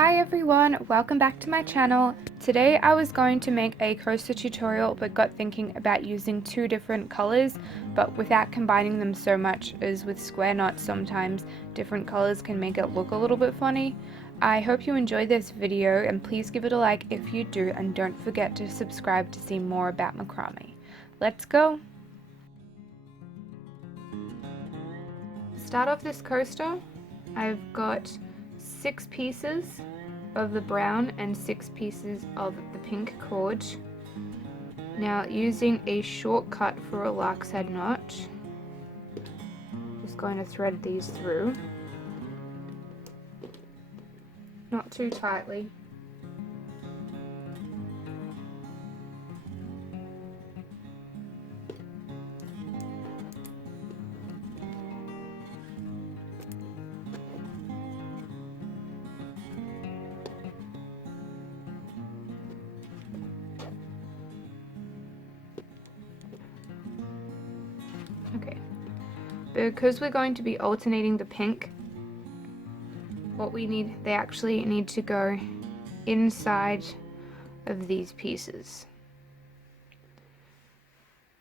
Hi everyone, welcome back to my channel. Today I was going to make a coaster tutorial but got thinking about using two different colors but without combining them so much, as with square knots sometimes different colors can make it look a little bit funny. I hope you enjoyed this video and please give it a like if you do, and don't forget to subscribe to see more about macrame. Let's go! To start off this coaster, I've got 6 pieces of the brown and 6 pieces of the pink cord. Now, using a shortcut for a lark's head knot, just going to thread these through, not too tightly. Okay, because we're going to be alternating the pink, they actually need to go inside of these pieces.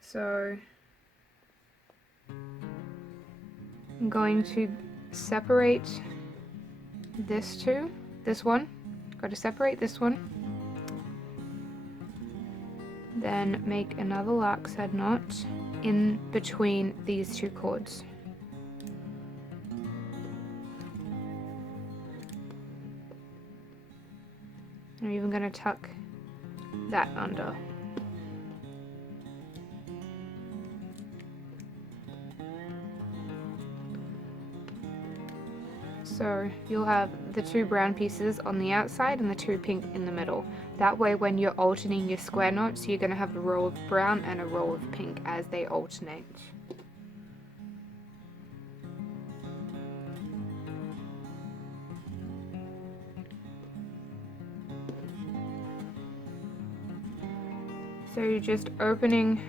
So I'm going to separate this one, got to separate this one, then make another lark's head knot in between these two cords. I'm even going to tuck that under. So you'll have the 2 brown pieces on the outside and the 2 pink in the middle. That way when you're alternating your square knots, you're going to have a row of brown and a row of pink as they alternate. So you're just opening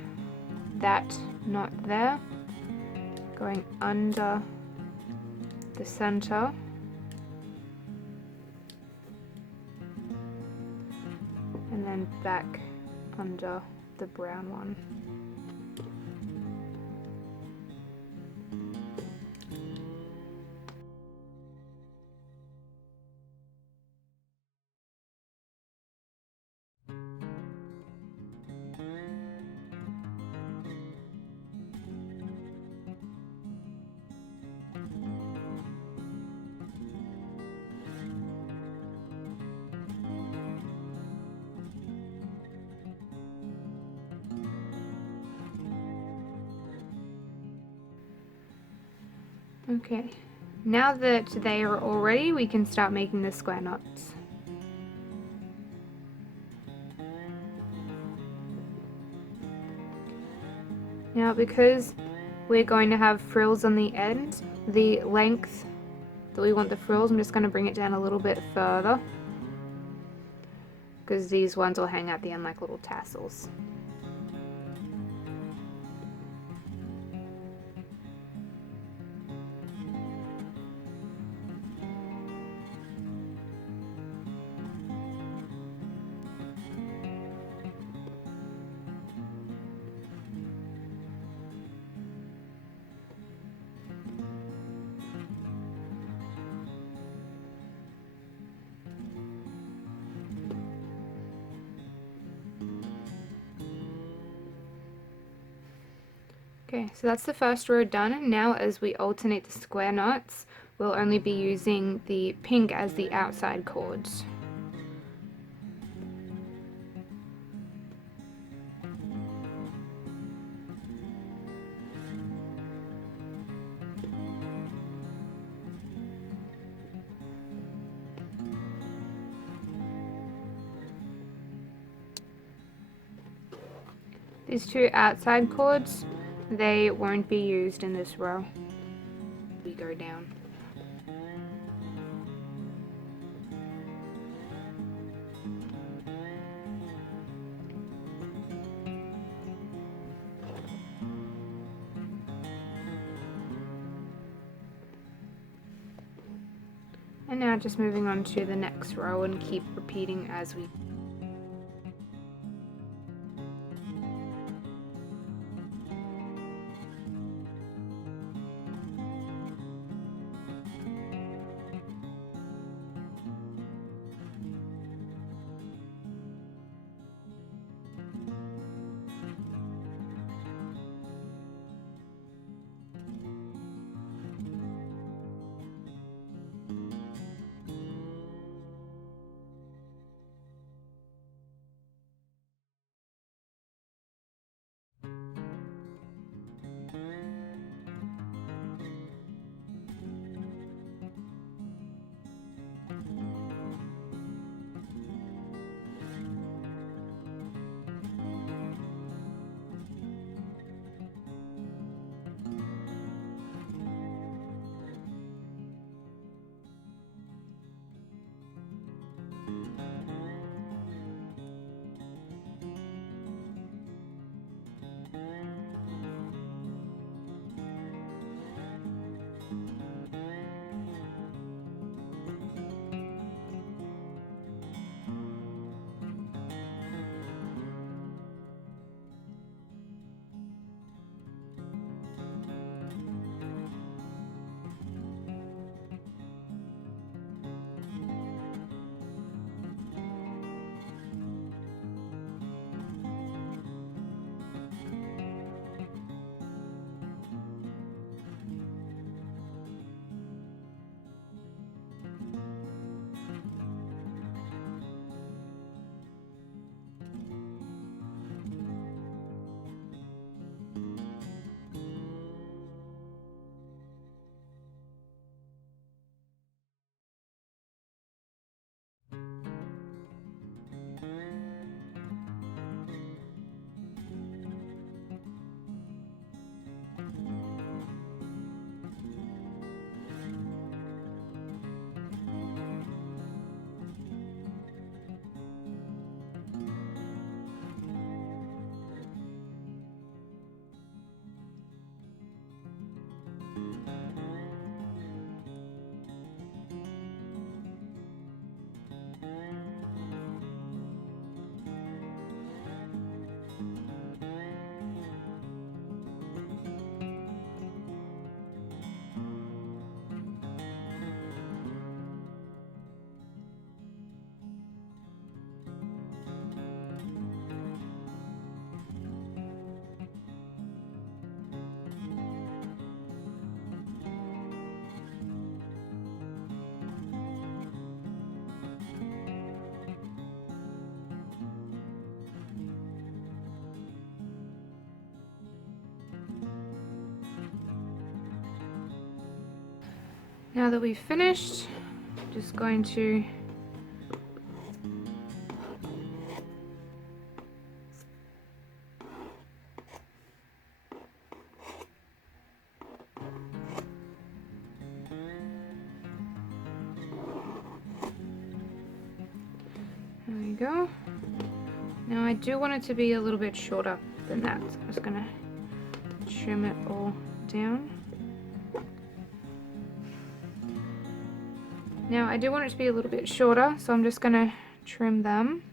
that knot there, going under the center, and then back under the brown one. Okay, now that they are all ready, we can start making the square knots. Now, because we're going to have frills on the end, the length that we want the frills, I'm just going to bring it down a little bit further, because these ones will hang at the end like little tassels. Okay, so that's the first row done. Now as we alternate the square knots, we'll only be using the pink as the outside cords. These 2 outside cords, they won't be used in this row. We go down. And now just moving on to the next row and keep repeating as we Now that we've finished, just going to there we go. Now I do want it to be a little bit shorter than that, so I'm just gonna trim it all down. Now I do want it to be a little bit shorter, so I'm just going to trim them.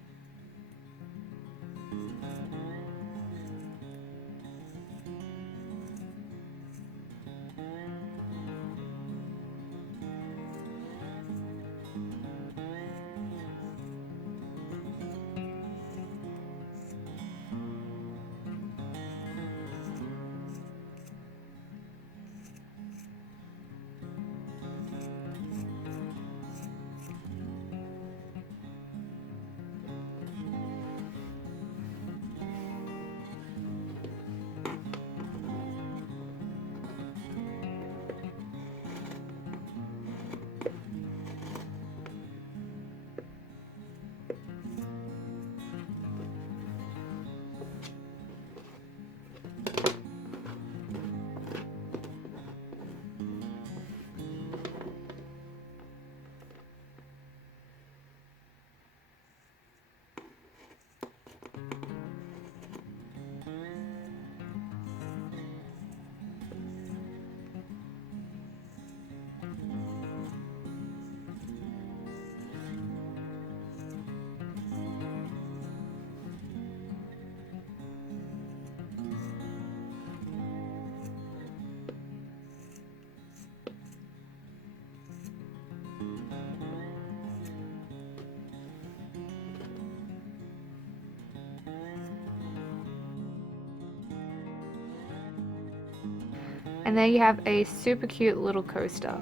And there you have a super cute little coaster.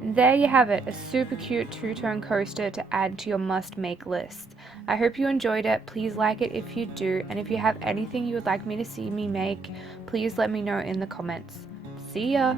There you have it, a super cute two-tone coaster to add to your must-make list. I hope you enjoyed it. Please like it if you do, and if you have anything you would like me to see me make, please let me know in the comments. See ya!